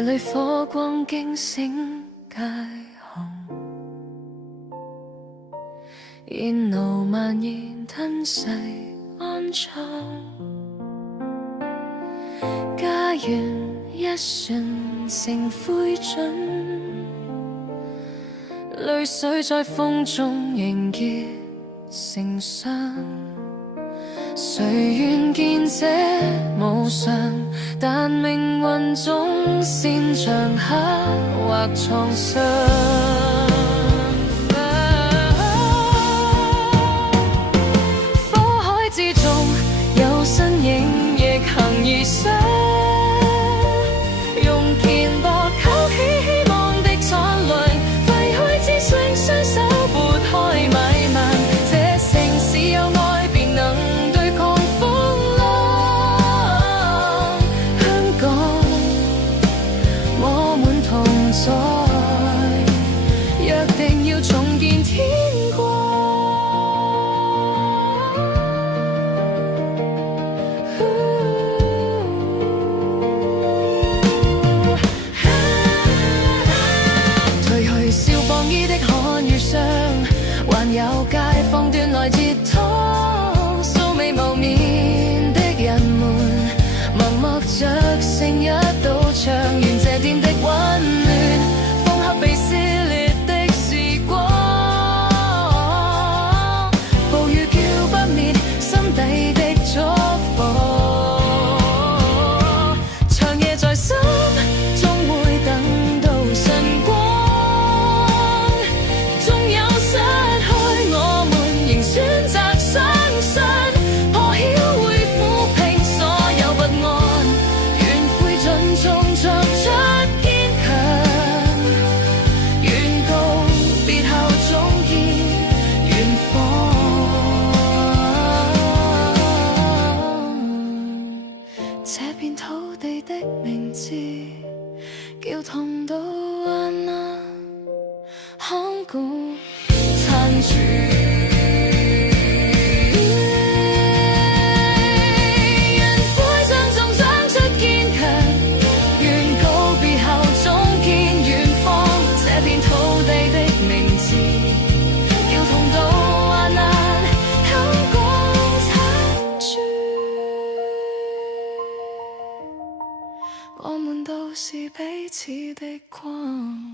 夜裏火光驚醒街巷，煙霧蔓延吞噬安葬。家園一瞬成灰燼，淚水在風中凝結成霜。誰願見這無常？但命運總擅長刻畫創傷。火海之中有身影逆行而上，用肩膊扣起希望的蒼涼，廢墟之上雙手撥開迷茫。這城市有愛便能對抗風浪，香港我們同在，約定要重見天光。還有街坊端來接通，素未謀面的人們默默着成一道牆，願這點的溫暖縫合被撕裂的時光。暴雨叫不滅心底的燭火，長夜在心終會等到晨光。這片土地的名字叫同渡患難，看顧殘住。人灰燼中長出堅強，願告別後總見遠方。這片土地的名字叫同渡患難，香港殘住。我們都是彼此的光。